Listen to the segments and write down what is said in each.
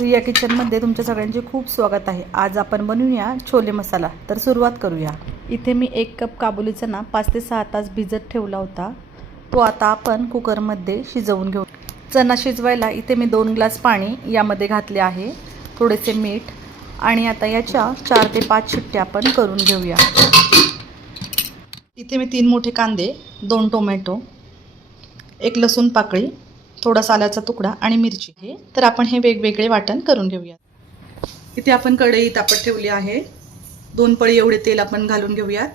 प्रिया किचनमध्ये तुमच्या सगळ्यांचे खूप स्वागत आहे। आज आपण बनवूया छोले मसाला। तर सुरुवात करूया। इथे मी 1 कप काबुली चना 5 ते 6 तास भिजत ठेवला होता। तो आता आपण कुकरमध्ये शिजवून घेऊ। चना शिजवायला इथे मी 2 ग्लास पाणी यामध्ये घातले आहे, थोडेसे मीठ आणि आता याच्या 4 ते 5 शिट्ट्या आपण करून घेऊया। इथे मी 3 मोठे कांदे, 2 टोमॅटो, 1 लसूण पाकळी, थोडा आल्याचा तुकडा आणि मिरची आहे। तर आपण हे वेगवेगळे वाटण करून घेऊया। इथे आपण कढई तापत ठेवली आहे। 2 पळी एवढे तेल आपण घालून घेऊया।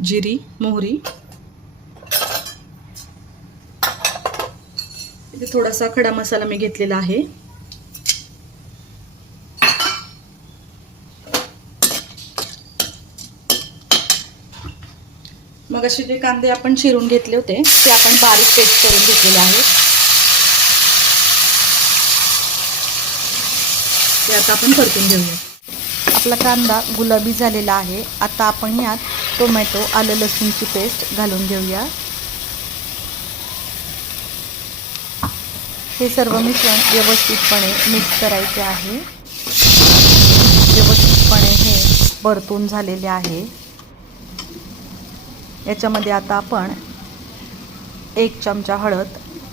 जिरी, मोहरी, इथे थोडासा खडा मसाला मी घेतलेला आहे। मग असे जे कांदे आपण चिरून घेतले होते ते आपण बारीक पेस्ट करून घेतलेले आहे। ते आता आपण परतून घेऊया। आपला कांदा गुलाबी झालेला आहे। आता आपण यात टोमॅटो, आलं लसूणची पेस्ट घालून घेऊया। हे सर्व मिश्रण व्यवस्थितपणे मिक्स करायचे आहे। व्यवस्थितपणे हे परतून झालेले आहे। याच्यामध्ये आता आपण 1 चमचा हळद,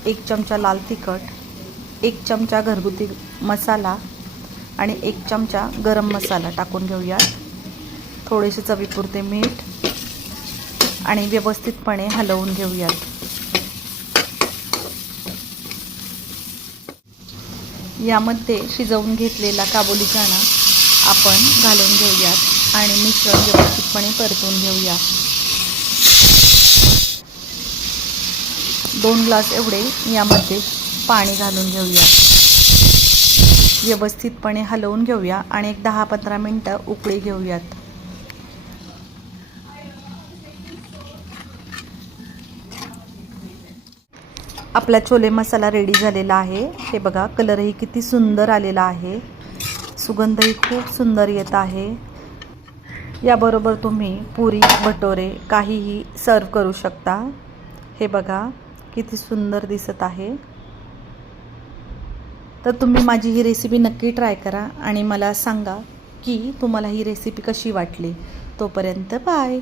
1 चमचा लाल तिखट, 1 चमचा घरगुती मसाला आणि 1 चमचा गरम मसाला टाकून घेऊया। थोडेसे चवीपुरते मीठ आणि व्यवस्थितपणे हलवून घेऊयात। यामध्ये शिजवून घेतलेला काबुली चना आपण घालून घेऊयात आणि मिश्रण व्यवस्थितपणे परतून घेऊया। 2 ग्लास एवढे यामध्ये पाणी घालून घेऊया। व्यवस्थितपणे हलवून घेऊया आणि एक 10-15 मिनिटं उकळी घेऊयात। आपला छोले मसाला रेडी झालेला आहे। हे बघा, कलरही किती सुंदर आलेला आहे, सुगंधही खूप सुंदर येत आहे। याबरोबर तुम्ही पुरी, भटोरे काहीही सर्व करू शकता। हे बघा किती सुंदर दिसत आहे। तर तुम्ही माझी ही रेसिपी नक्की ट्राय करा आणि मला सांगा की तुम्हाला ही रेसिपी कशी वाटली। तोपर्यंत बाय।